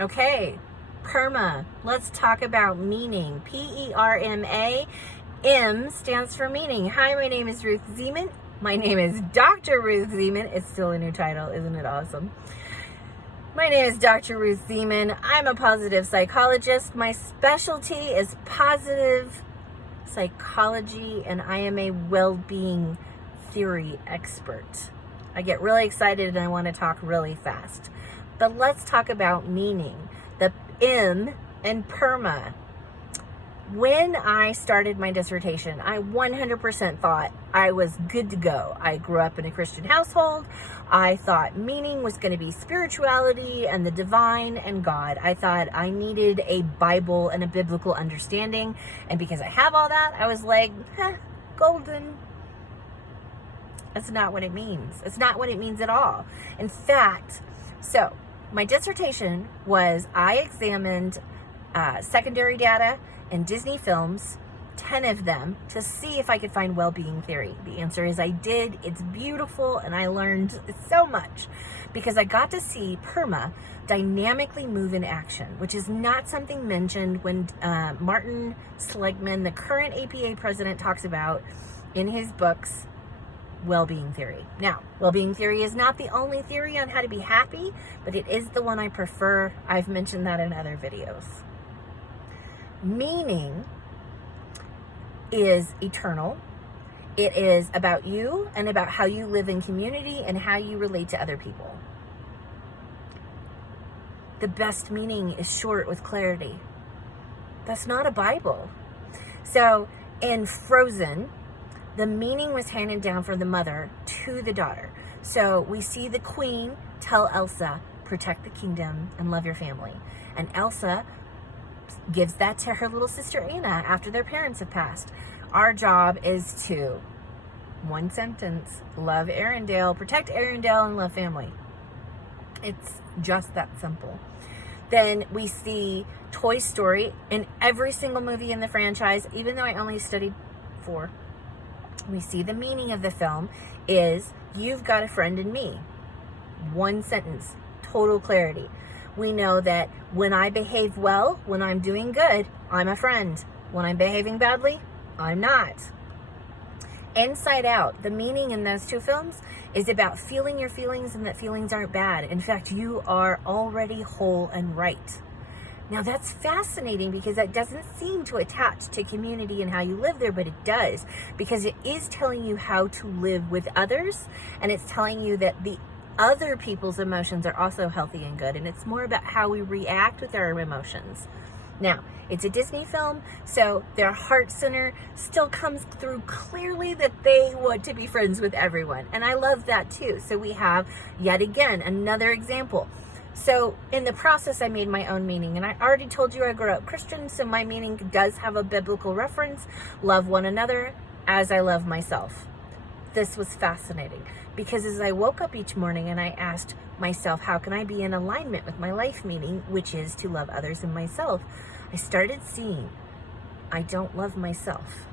Okay, PERMA. Let's talk about meaning. P-E-R-M-A. M stands for meaning. Hi, my name is Ruth Zeman. My name is Dr. Ruth Zeman. It's still a new title. Isn't it awesome? My name is Dr. Ruth Zeman. I'm a positive psychologist. My specialty is positive psychology, and I am a well-being theory expert. I get really excited and I want to talk really fast. But let's talk about meaning. The M in PERMA. When I started my dissertation, I 100% thought I was good to go. I grew up in a Christian household. I thought meaning was going to be spirituality and the divine and God. I thought I needed a Bible and a biblical understanding. And because I have all that, I was like, golden. That's not what it means. It's not what it means at all. In fact, so my dissertation was I examined secondary data in Disney films, 10 of them, to see if I could find well-being theory. The answer is I did. It's beautiful, and I learned so much because I got to see PERMA dynamically move in action, which is not something mentioned when Martin Seligman, the current APA president, talks about in his books well-being theory. Now, well-being theory is not the only theory on how to be happy, but it is the one I prefer. I've mentioned that in other videos. Meaning is eternal. It is about you and about how you live in community and how you relate to other people. The best meaning is short with clarity. That's not a Bible. So in Frozen, the meaning was handed down from the mother to the daughter. So we see the queen tell Elsa, protect the kingdom and love your family. And Elsa gives that to her little sister Anna after their parents have passed. Our job is to, one sentence, love Arendelle, protect Arendelle, and love family. It's just that simple. Then we see Toy Story in every single movie in the franchise, even though I only studied 4. We see the meaning of the film is you've got a friend in me. One sentence, total clarity. We know that when I behave well, when I'm doing good, I'm a friend. When I'm behaving badly, I'm not. Inside Out, the meaning in those 2 films is about feeling your feelings and that feelings aren't bad. In fact, you are already whole and right. Now that's fascinating because that doesn't seem to attach to community and how you live there, but it does, because it is telling you how to live with others, and it's telling you that the other people's emotions are also healthy and good, and it's more about how we react with our emotions. Now, it's a Disney film, so their heart center still comes through clearly that they want to be friends with everyone, and I love that too. So we have, yet again, another example. So in the process, I made my own meaning, and I already told you I grew up Christian, so my meaning does have a biblical reference. Love one another as I love myself. This was fascinating because as I woke up each morning and I asked myself, how can I be in alignment with my life meaning, which is to love others and myself, I started seeing I don't love myself.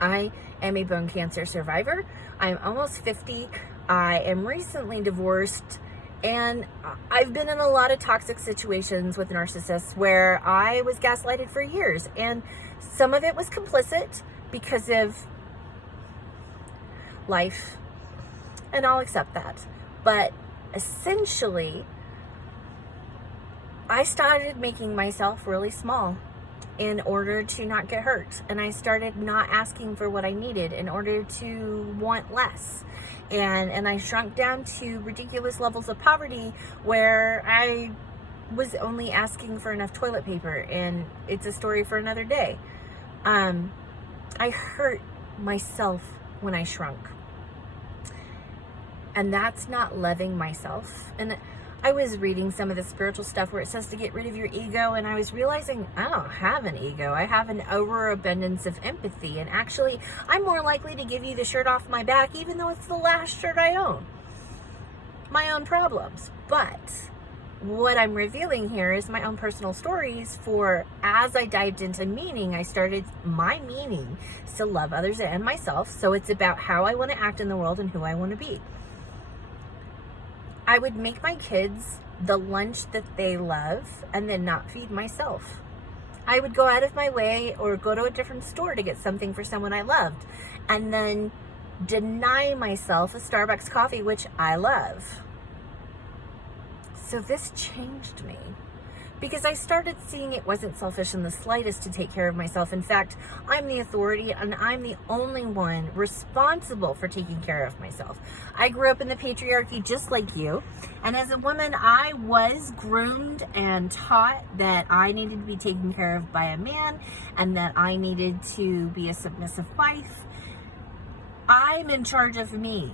I am a bone cancer survivor. I'm almost 50. I am recently divorced. And I've been in a lot of toxic situations with narcissists where I was gaslighted for years. And some of it was complicit because of life. And I'll accept that. But essentially, I started making myself really small in order to not get hurt. And I started not asking for what I needed in order to want less. And I shrunk down to ridiculous levels of poverty where I was only asking for enough toilet paper, and it's a story for another day. I hurt myself when I shrunk. And that's not loving myself. And I was reading some of the spiritual stuff where it says to get rid of your ego, and I was realizing I don't have an ego. I have an overabundance of empathy, and actually I'm more likely to give you the shirt off my back even though it's the last shirt I own. My own problems. But what I'm revealing here is my own personal stories for as I dived into meaning, I started my meaning is to love others and myself. So it's about how I want to act in the world and who I want to be. I would make my kids the lunch that they love and then not feed myself. I would go out of my way or go to a different store to get something for someone I loved and then deny myself a Starbucks coffee, which I love. So this changed me because I started seeing it wasn't selfish in the slightest to take care of myself. In fact, I'm the authority and I'm the only one responsible for taking care of myself. I grew up in the patriarchy just like you. And as a woman, I was groomed and taught that I needed to be taken care of by a man and that I needed to be a submissive wife. I'm in charge of me.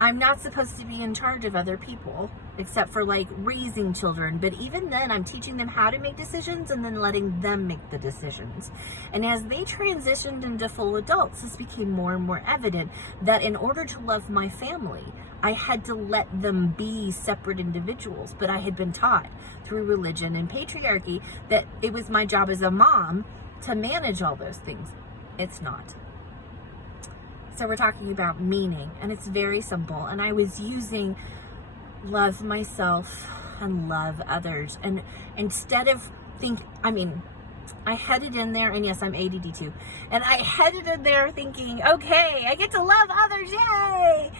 I'm not supposed to be in charge of other people, except for like raising children. But even then, I'm teaching them how to make decisions and then letting them make the decisions. And as they transitioned into full adults, this became more and more evident that in order to love my family, I had to let them be separate individuals. But I had been taught through religion and patriarchy that it was my job as a mom to manage all those things. It's not. So we're talking about meaning, and it's very simple. And I was using love myself and love others. And instead of I headed in there, and yes, I'm ADD too. And I headed in there thinking, okay, I get to love others, yay!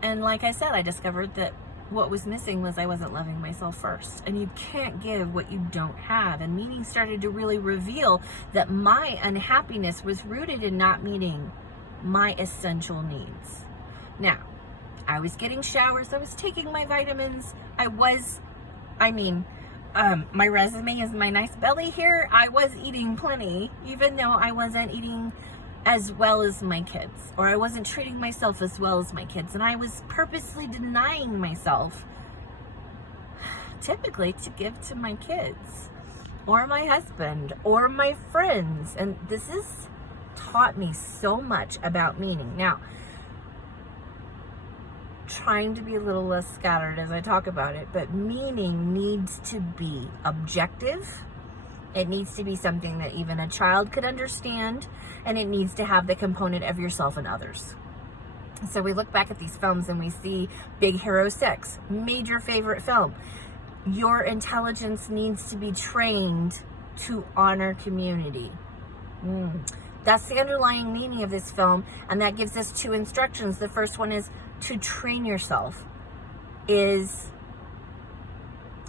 And like I said, I discovered that what was missing was I wasn't loving myself first. And you can't give what you don't have. And meaning started to really reveal that my unhappiness was rooted in not meeting my essential needs. Now, I was getting showers, I was taking my vitamins, my resume is my nice belly here. I was eating plenty, even though I wasn't eating as well as my kids, or I wasn't treating myself as well as my kids, and I was purposely denying myself, typically to give to my kids, or my husband, or my friends. And this has taught me so much about meaning. Now, trying to be a little less scattered as I talk about it, but meaning needs to be objective. It needs to be something that even a child could understand, and it needs to have the component of yourself and others. So we look back at these films and we see Big Hero 6, major favorite film. Your intelligence needs to be trained to honor community. That's the underlying meaning of this film, and that gives us two instructions. The first one is to train yourself. It's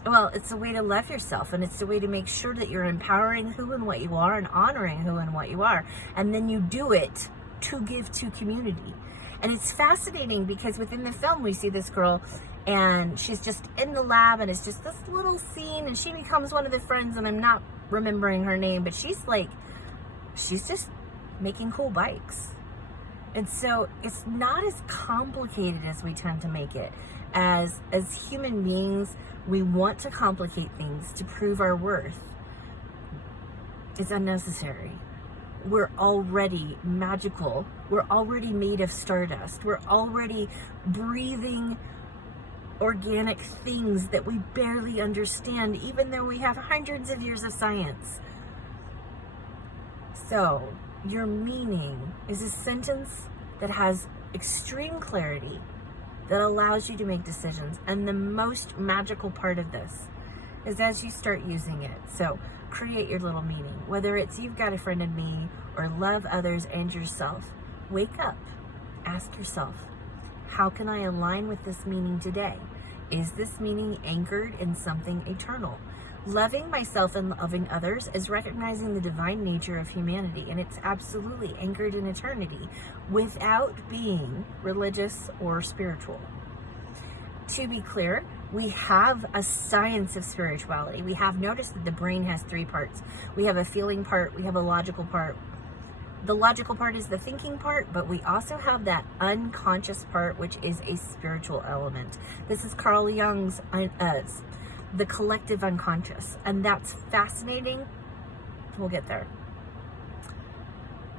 a way to love yourself, and it's a way to make sure that you're empowering who and what you are and honoring who and what you are. And then you do it to give to community. And it's fascinating because within the film, we see this girl and she's just in the lab, and it's just this little scene, and she becomes one of the friends, and I'm not remembering her name, but she's just making cool bikes. And so it's not as complicated as we tend to make it. As human beings, we want to complicate things to prove our worth. It's unnecessary. We're already magical. We're already made of stardust. We're already breathing organic things that we barely understand, even though we have hundreds of years of science. So, your meaning is a sentence that has extreme clarity, that allows you to make decisions. And the most magical part of this is as you start using it. So create your little meaning, whether it's you've got a friend in me or love others and yourself. Wake up, ask yourself, how can I align with this meaning today? Is this meaning anchored in something eternal? Loving myself and loving others is recognizing the divine nature of humanity, and it's absolutely anchored in eternity without being religious or spiritual. To be clear, we have a science of spirituality. We have noticed that the brain has three parts. We have a feeling part, we have a logical part. The logical part is the thinking part, but we also have that unconscious part, which is a spiritual element. This is Carl Jung's the collective unconscious, and that's fascinating. We'll get there.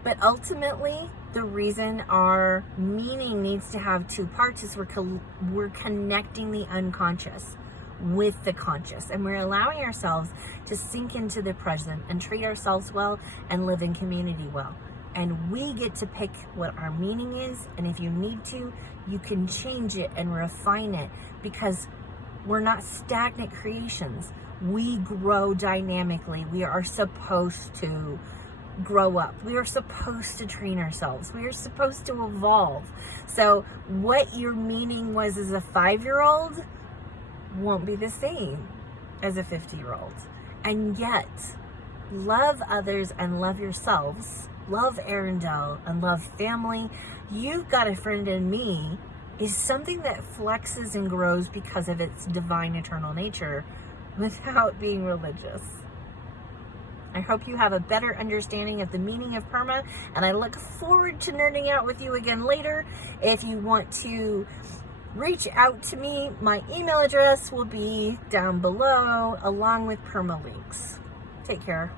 But ultimately, the reason our meaning needs to have two parts is we're connecting the unconscious with the conscious, and we're allowing ourselves to sink into the present and treat ourselves well and live in community well. And we get to pick what our meaning is. And if you need to, you can change it and refine it, because we're not stagnant creations. We grow dynamically. We are supposed to grow up. We are supposed to train ourselves. We are supposed to evolve. So what your meaning was as a 5-year-old won't be the same as a 50-year-old. And yet, love others and love yourselves, love Arundel and love family. You've got a friend in me is something that flexes and grows because of its divine eternal nature without being religious. I hope you have a better understanding of the meaning of PERMA, and I look forward to nerding out with you again later. If you want to reach out to me, my email address will be down below, along with PERMA links. Take care.